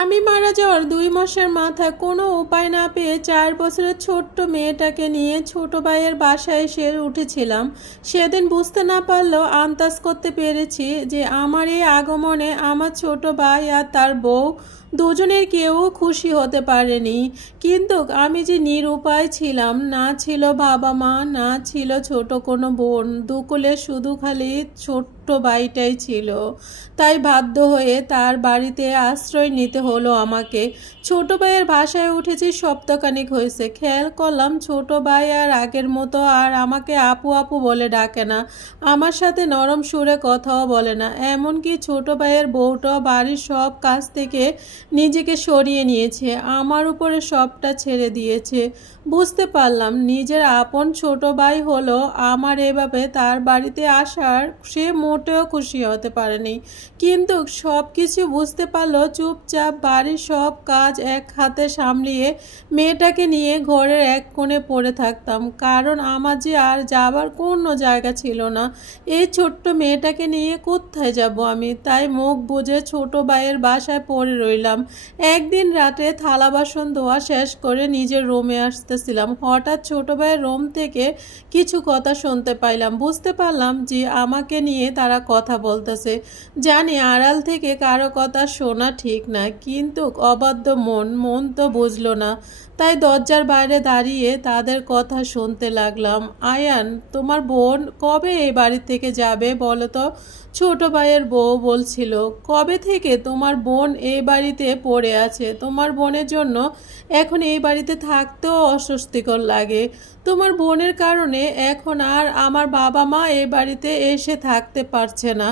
আমি মারা যাওয়ার 2 মাসের মাথায় কোনো উপায় না পেয়ে 4 বছরের ছোট্ট মেয়েটাকে নিয়ে ছোট ভাইয়ের বাসায় এসে উঠেছিলাম। সেদিন বুঝতে না পারলেও আন্দাজ করতে পেরেছি যে আমার এই আগমনে আমার ছোট ভাই আর তার বউ দুজনের কেউ খুশি হতে পারেনি। কিন্তু আমি যে নিরুপায় ছিলাম, না ছিল বাবা মা, না ছিল ছোট কোনো বোন, দুকুলে শুধু খালি ছোট্ট ভাইটাই ছিল। তাই বাধ্য হয়ে তার বাড়িতে আশ্রয় নিতে হলো আমাকে। ছোট ভাইয়ের বাসায় উঠেছি সপ্তাহখানিক হয়েছে। খেয়াল করলাম ছোট ভাই আর আগের মতো আর আমাকে আপু আপু বলে ডাকে না, আমার সাথে নরম সুরে কথাও বলে না। এমনকি ছোট ভাইয়ের বউটাও বাড়ির সব কাজ থেকে নিজেকে সরিয়ে নিয়েছে, আমার উপরে সবটা ছেড়ে দিয়েছে। বুঝতে পারলাম নিজের আপন ছোট ভাই হলো আমার এভাবে তার বাড়িতে আসার সে মোটেও খুশি হতে পারেনি। কিন্তু সব কিছু বুঝতে পারলো চুপচাপ বাড়ির সব কাজ এক হাতে সামলিয়ে মেয়েটাকে নিয়ে ঘরের এক কোণে পড়ে থাকতাম। কারণ আমার যে আর যাবার কোনো জায়গা ছিল না। এই ছোট্ট মেয়েটাকে নিয়ে কোথায় যাব আমি? তাই মুখ বুজে ছোট ভাইয়ের বাসায় পড়ে রইলাম। একদিন রাতে থালা বাসন ধোয়া শেষ করে নিজের রুমে আসতেছিলাম, হঠাৎ ছোট ভাইয়ের রুম থেকে কিছু কথা শুনতে পাইলাম। বুঝতে পারলাম যে আমাকে নিয়ে তারা কথা বলতেছে। জানি আড়াল থেকে কারো কথা শোনা ঠিক না, কিন্তু অবাধ্য মন তো বুঝলো না। তাই দরজার বাইরে দাঁড়িয়ে তাদের কথা শুনতে লাগলাম। আয়ান, তোমার বোন কবে এই বাড়ি থেকে যাবে বলো তো? ছোট ভাইয়ের বউ বলছিল, কবে থেকে তোমার বোন এই বাড়িতে পড়ে আছে? তোমার বোনের জন্য এখন এই বাড়িতে থাকতেও অস্বস্তিকর লাগে। তোমার বোনের কারণে এখন আর আমার বাবা মা এই বাড়িতে এসে থাকতে পারছে না।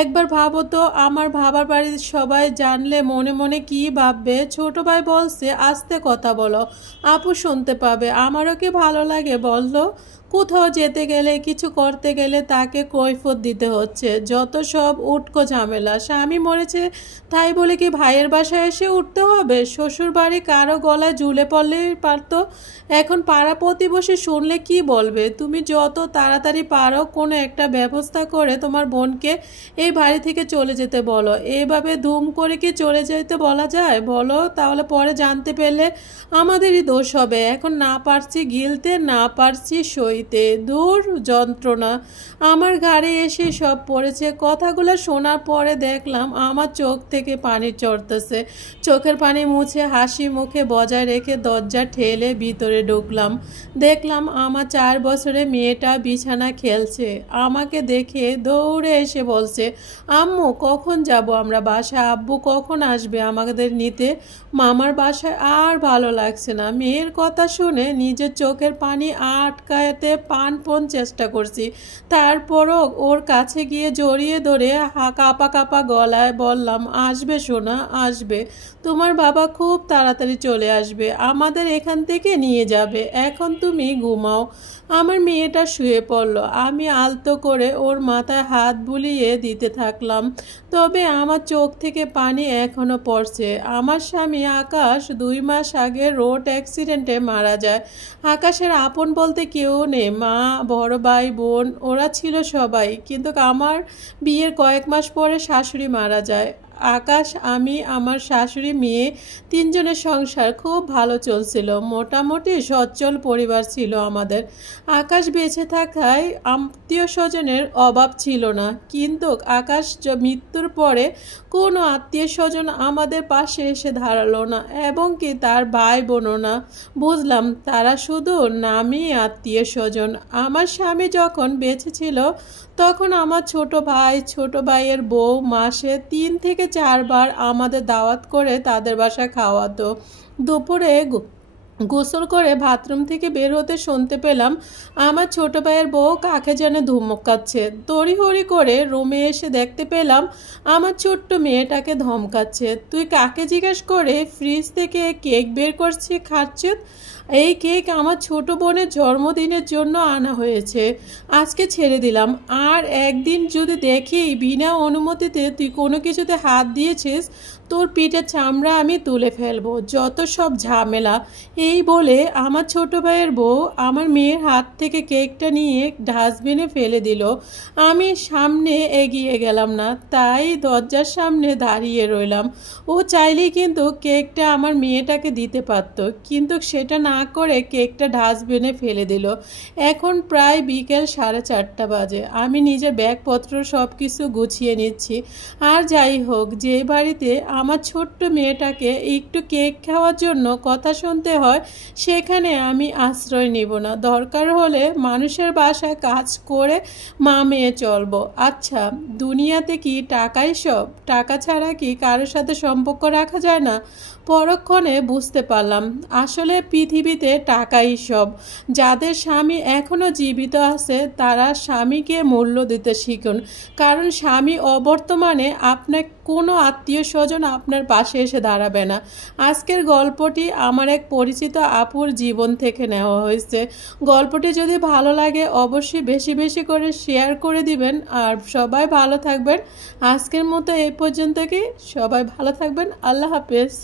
একবার ভাবো তো, আমার বাবার বাড়ির সবাই জানলে মনে মনে কি ভাববে? ছোট ভাই বলছে আস্তে কথা বলো, আপু শুনতে পাবে। আমারও কি ভালো লাগে বললো? কোথাও যেতে গেলে কিছু করতে গেলে তাকে কৈফিয়ত দিতে হচ্ছে। যত সব উটকো ঝামেলা। স্বামী মরেছে তাই বলে কি ভাইয়ের বাসায় এসে উঠতে হবে? শ্বশুর বাড়ি কারো গলায় ঝুলে পড়লেই পারতো। এখন পাড়া প্রতিবেশী শুনলে কি বলবে? তুমি যত তাড়াতাড়ি পারো কোনো একটা ব্যবস্থা করে তোমার বোনকে এই বাড়ি থেকে চলে যেতে বলো। এইভাবে ধুম করে কি চলে যেতে বলা যায় বলো? তাহলে পরে জানতে পেলে আমাদেরই দোষ হবে। এখন না পারছি গিলতে, না পারছি সইতে। দূর যন্ত্রণা আমার ঘাড়ে এসে সব পড়েছে। কথাগুলো শোনার পরে দেখলাম আমার চোখ থেকে পানি চড়তেছে। চোখের পানি মুছে হাসি মুখে বজায় রেখে দরজা ঠেলে ভিতরে ঢুকলাম। দেখলাম আমার 4 বছরের মেয়েটা বিছানা খেলছে। আমাকে দেখে দৌড়ে এসে বলছে, আম্মু কখন যাব আমরা বাসায়? আব্বু কখন আসবে আমাদের নিতে? মামার বাসায় আর ভালো লাগছে না। মেয়ের কথা শুনে নিজের চোখের পানি আটকাতে প্রাণপণ চেষ্টা করছি। তারপরও ওর কাছে গিয়ে জড়িয়ে ধরে কাঁপা কাঁপা গলায় বললাম, আসবে সোনা, আসবে। তোমার বাবা খুব তাড়াতাড়ি চলে আসবে, আমাদের এখান থেকে নিয়ে যাবে। এখন তুমি ঘুমাও। আমার মেয়েটা শুয়ে পড়ল। আমি আলতো করে ওর মাথায় হাত বুলিয়ে দিতে থাকলাম। তবে আমার চোখ থেকে পানি এখনো পড়ছে। আমার স্বামী আকাশ 2 মাস আগে রোড অ্যাক্সিডেন্টে মারা যায়। আকাশের আপন বলতে কেউ নেই। মা, বড় ভাই, বোন ওরা ছিল সবাই। কিন্তু আমার বিয়ের কয়েক মাস পরে শাশুড়ি মারা যায়। আকাশ, আমি, আমার শাশুড়ি, মেয়ে, 3জনের সংসার খুব ভালো চলছিল। মোটামুটি সচ্ছল পরিবার ছিল আমাদের। আকাশ বেঁচে থাকায় আত্মীয় স্বজনের অভাব ছিল না। কিন্তু আকাশ মৃত্যুর পরে কোনো আত্মীয় স্বজন আমাদের পাশে এসে দাঁড়ালো না, এবং কি তার ভাই বোনও না। বুঝলাম তারা শুধু নামই আত্মীয় স্বজন। আমার স্বামী যখন বেঁচে ছিল তখন আমার ছোট ভাই, ছোট ভাইয়ের বউ মাসে 3 থেকে 4 বার আমাদের দাওয়াত করে তাদের বাসায় খাওয়াতো। দুপুরে গোসল করে বাথরুম থেকে বের হতে শুনতে পেলাম আমার ছোট ভাইয়ের বউ কাকে যেন ধমকাচ্ছে। তড়িহড়ি করে রুমে এসে দেখতে পেলাম আমার ছোট্ট মেয়েটাকে ধমকাচ্ছে। তুই কাকে জিজ্ঞেস করে ফ্রিজ থেকে কেক বের করছি খাচ্ছিস? এই কেক আমার ছোট বোনের জন্মদিনের জন্য আনা হয়েছে, আজকে ছেড়ে দিলাম। আর একদিন যদি দেখি বিনা অনুমতিতে তুই কোনো কিছুতে হাত দিয়েছিস তোর পিঠের চামড়া আমি তুলে ফেলবো, যত সব ঝামেলা। এই বলে আমার ছোট ভাইয়ের বউ আমার মেয়ের হাত থেকে কেকটা নিয়ে ডাস্টবিনে ফেলে দিল। আমি সামনে এগিয়ে গেলাম না, তাই দরজার সামনে দাঁড়িয়ে রইলাম। ও চাইলেই কিন্তু কেকটা আমার মেয়েটাকে দিতে পারত, কিন্তু সেটা না করে কেকটা ডাস্টবিনে ফেলে দিল। এখন প্রায় বিকেল 4:30 বাজে। আমি নিজের ব্যাগপত্র সব কিছু গুছিয়ে নিচ্ছি। আর যাই হোক, যে বাড়িতে আমার ছোট্ট মেয়েটাকে একটু কেক খাওয়ার জন্য কথা শুনতে হয়, সেখানে আমি আশ্রয় নিব না। দরকার হলে মানুষের বাসায় কাজ করে মা মেয়ে চলবো। আচ্ছা, দুনিয়াতে কি টাকাই সব? টাকা ছাড়া কি কারোর সাথে সম্পর্ক রাখা যায় না? পরক্ষণে বুঝতে পারলাম আসলে পৃথিবীতে টাকাই সব। যাদের স্বামী এখনও জীবিত আছে তারা স্বামীকে মূল্য দিতে শিখুন, কারণ স্বামী অবর্তমানে আপনার কোনো আত্মীয় স্বজন আপনার পাশে এসে দাঁড়াবে না। আজকের গল্পটি আমার এক পরিচিত আপুর জীবন থেকে নেওয়া হয়েছে। গল্পটি যদি ভালো লাগে অবশ্যই বেশি বেশি করে শেয়ার করে দিবেন। আর সবাই ভালো থাকবেন। আজকের মতো এই পর্যন্ত কি, সবাই ভালো থাকবেন। আল্লাহ হাফেজ।